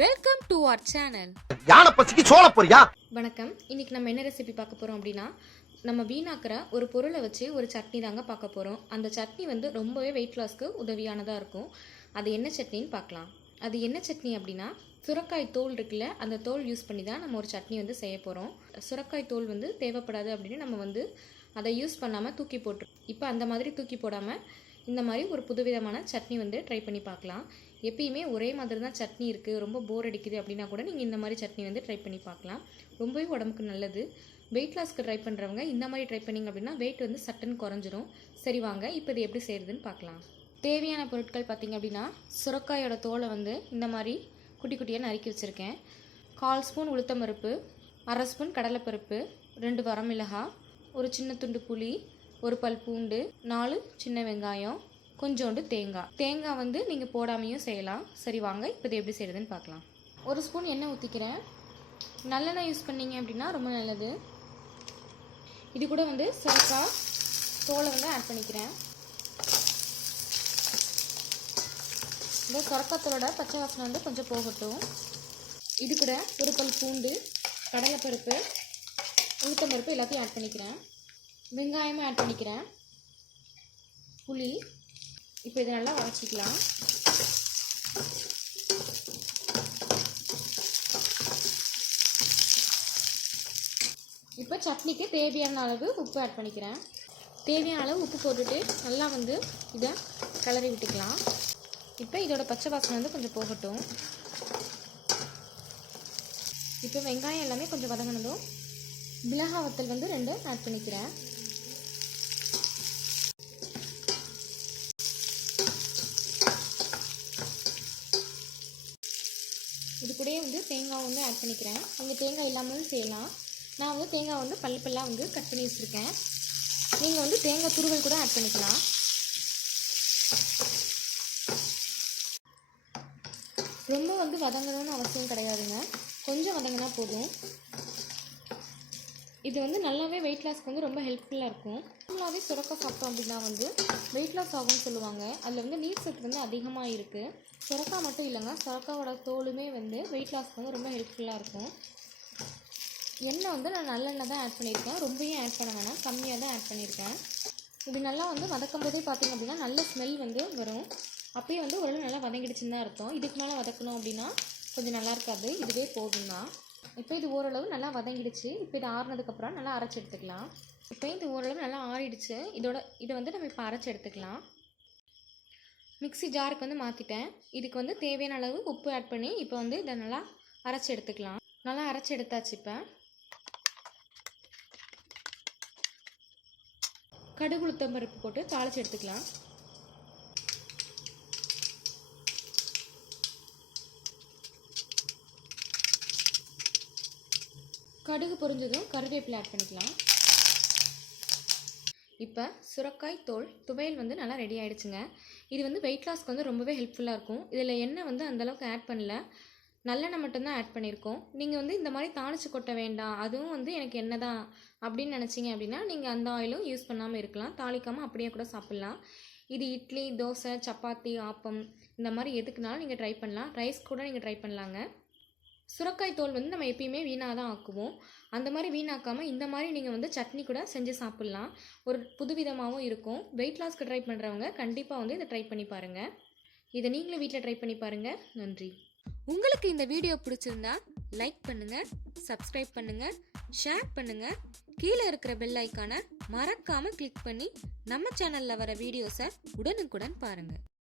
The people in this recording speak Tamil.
Welcome to our channel. யானை பசிக்கு சோள போறியா? வணக்கம். இன்னைக்கு நம்ம என்ன ரெசிபி பார்க்க போறோம் அப்படின்னா, நம்ம வீணாக்குற ஒரு பொருளை வச்சு ஒரு சட்னி தாங்க பார்க்க போறோம். அந்த சட்னி வந்து ரொம்பவே வெயிட் லாஸ்க்கு உதவியானதா இருக்கும். அது என்ன சட்னின்னு பார்க்கலாம். அது என்ன சட்னி அப்படின்னா, சுரக்காய் தோல் இருக்குல்ல, அந்த தோல் யூஸ் பண்ணி தான் நம்ம ஒரு சட்னி வந்து செய்ய போகிறோம். சுரக்காய் தோல் வந்து தேவைப்படாது அப்படின்னு நம்ம வந்து அதை யூஸ் பண்ணாமல் தூக்கி போட்டுரும். இப்போ அந்த மாதிரி தூக்கி போடாமல் இந்த மாதிரி ஒரு புதுவிதமான சட்னி வந்து ட்ரை பண்ணி பார்க்கலாம். எப்பயுமே ஒரே மாதிரி தான் சட்னி இருக்குது, ரொம்ப போர் அடிக்குது அப்படின்னா கூட நீங்கள் இந்த மாதிரி சட்னி வந்து ட்ரை பண்ணி பார்க்கலாம். ரொம்பவே உடம்புக்கு நல்லது. வெயிட் லாஸ்க்கு ட்ரை பண்ணுறவங்க இந்த மாதிரி ட்ரை பண்ணிங்க அப்படின்னா வெயிட் வந்து சட்டுன்னு குறைஞ்சிரும். சரி வாங்க இப்போ இது எப்படி செய்கிறதுன்னு பார்க்கலாம். தேவையான பொருட்கள் பார்த்திங்க அப்படின்னா, சுரக்காயோட தோலை வந்து இந்த மாதிரி குட்டி குட்டியாக நறுக்கி வச்சுருக்கேன். 1/4 ஸ்பூன் உளுத்தம்பருப்பு, 1/2 ஸ்பூன் கடலைப்பருப்பு, 2 வரமிளகாய், ஒரு சின்ன துண்டு புளி, ஒரு பல் பூண்டு, 4 சின்ன வெங்காயம், கொஞ்சோண்டு தேங்காய் வந்து நீங்கள் போடாமையும் செய்யலாம். சரி வாங்க இப்போ இது எப்படி செய்கிறதுன்னு பார்க்கலாம். 1 ஸ்பூன் எண்ணெய் ஊற்றிக்கிறேன். நல்லெண்ணெய் யூஸ் பண்ணிங்க அப்படின்னா ரொம்ப நல்லது. இது கூட வந்து சுரக்காய் தோலை வந்து ஆட் பண்ணிக்கிறேன். இந்த சுரக்காய் தோலோட பச்சை வாசனை வந்து கொஞ்சம் போகட்டும். இது கூட ஒரு பல் பூண்டு, கடலைப்பருப்பு, உளுத்தம்பருப்பு எல்லாத்தையும் ஆட் பண்ணிக்கிறேன். வெங்காயமும் ஆட் பண்ணிக்கிறேன். புளி. இப்போ இதை நல்லா வதக்கிக்கலாம். இப்போ சட்னிக்கு தேவையான அளவு உப்பு ஆட் பண்ணிக்கிறேன். தேவையான அளவு உப்பு போட்டுட்டு நல்லா வந்து இதை கிளறி விட்டுக்கலாம். இப்போ இதோட பச்சை வாசனை வந்து கொஞ்சம் போகட்டும். இப்போ வெங்காயம் எல்லாமே கொஞ்சம் வதங்கினதும் மிளகாய் வத்தல் வந்து 2 ஆட் பண்ணிக்கிறேன். இது கூடயே வந்து தேங்காய் வந்து ஆட் பண்ணிக்கிறேன். நீங்கள் தேங்காய் இல்லாமலும் செய்யலாம். நான் வந்து தேங்காய் வந்து பல்லாக வந்து கட் பண்ணி வச்சுருக்கேன். நீங்கள் வந்து தேங்காய் துருவல் கூட ஆட் பண்ணிக்கலாம். ரொம்ப வந்து வதங்கணும்னு அவசியம் கிடையாதுங்க, கொஞ்சம் வதங்கினா போதும். இது வந்து நல்லாவே வெயிட் லாஸ்க்கு வந்து ரொம்ப ஹெல்ப்ஃபுல்லாக இருக்கும். நார்மலாகவே சுரக்காய் சாப்பிட்டோம் அப்படின்னா வந்து வெயிட் லாஸ் ஆகும்னு சொல்லுவாங்க. அதில் வந்து நீர் சத்து வந்து அதிகமாக இருக்குது. சுரக்காய் மட்டும் இல்லைங்க, சுரக்காயோட தோலுமே வந்து வெயிட் லாஸ்க்கு வந்து ரொம்ப ஹெல்ப்ஃபுல்லாக இருக்கும். எண்ணெய் வந்து நான் நல்லெண்ணெய் தான் ஆட் பண்ணியிருக்கேன். ரொம்பவும் ஆட் பண்ண வேணாம், கம்மியாக தான் ஆட் பண்ணியிருக்கேன். இது நல்லா வந்து வதக்கும் போதே பார்த்திங்க அப்படின்னா நல்ல ஸ்மெல் வந்து வரும். அப்போயே வந்து ஓரளவு நல்லா வதங்கிடுச்சுன்னு தான் அர்த்தம். இதுக்கு மேலே வதக்கணும் அப்படின்னா கொஞ்சம் நல்லா இருக்காது, இதுவே போதும் தான். இப்போ இது ஓரளவு நல்லா வதங்கிடுச்சு. இப்போ இது ஆறுனதுக்கப்புறம் நல்லா அரைச்சி எடுத்துக்கலாம். இப்போ இது ஓரளவு நல்லா ஆறிடுச்சு. இதை வந்து நம்ம இப்போ அரைச்சி எடுத்துக்கலாம். மிக்ஸி ஜாருக்கு வந்து மாற்றிட்டேன். இதுக்கு வந்து தேவையான அளவு உப்பு ஆட் பண்ணி இப்போ வந்து இதை நல்லா அரைச்சி எடுத்துக்கலாம். நல்லா அரைச்சி எடுத்தாச்சு. இப்போ கடுகு உளுத்தம் பருப்பு போட்டு தாளித்து எடுத்துக்கலாம். கடுகு பொரிஞ்சதும் கருவேப்பிலை ஆட் பண்ணிக்கலாம். இப்போ சுரக்காய் தோல் துவையல் வந்து நல்லா ரெடி ஆகிடுச்சுங்க. இது வந்து வெயிட் லாஸ்க்கு வந்து ரொம்பவே ஹெல்ப்ஃபுல்லாக இருக்கும். இதில் எண்ணெய் வந்து அந்தளவுக்கு ஆட் பண்ணல, நல்லெண்ணெய் மட்டும்தான் ஆட் பண்ணியிருக்கோம். நீங்கள் வந்து இந்த மாதிரி தாளித்து கொட்ட வேண்டாம், அதுவும் வந்து எனக்கு எண்ணெய் தான் அப்படின்னு நினச்சிங்க அப்படின்னா நீங்கள் அந்த ஆயிலும் யூஸ் பண்ணாமல் இருக்கலாம். தாளிக்காமல் அப்படியே கூட சாப்பிட்லாம். இது இட்லி, தோசை, சப்பாத்தி, ஆப்பம் இந்த மாதிரி எதுக்குனாலும் நீங்கள் ட்ரை பண்ணலாம். ரைஸ் கூட நீங்கள் ட்ரை பண்ணலாங்க. சுரக்காய் தோல் வந்து நம்ம எப்பயுமே வீணாக தான் ஆக்குவோம். அந்த மாதிரி வீணாக்காமல் இந்த மாதிரி நீங்கள் வந்து சட்னி கூட செஞ்சு சாப்பிட்லாம். ஒரு புதுவிதமாகவும் இருக்கும். வெயிட் லாஸ்க்கு ட்ரை பண்ணுறவங்க கண்டிப்பாக வந்து இதை ட்ரை பண்ணி பாருங்கள். இதை நீங்களும் வீட்டில் ட்ரை பண்ணி பாருங்கள். நன்றி. உங்களுக்கு இந்த வீடியோ பிடிச்சிருந்தா லைக் பண்ணுங்கள், சப்ஸ்கிரைப் பண்ணுங்கள், ஷேர் பண்ணுங்கள். கீழே இருக்கிற பெல் ஐக்கானை மறக்காமல் கிளிக் பண்ணி நம்ம சேனலில் வர வீடியோஸை உடனுக்குடன் பாருங்கள்.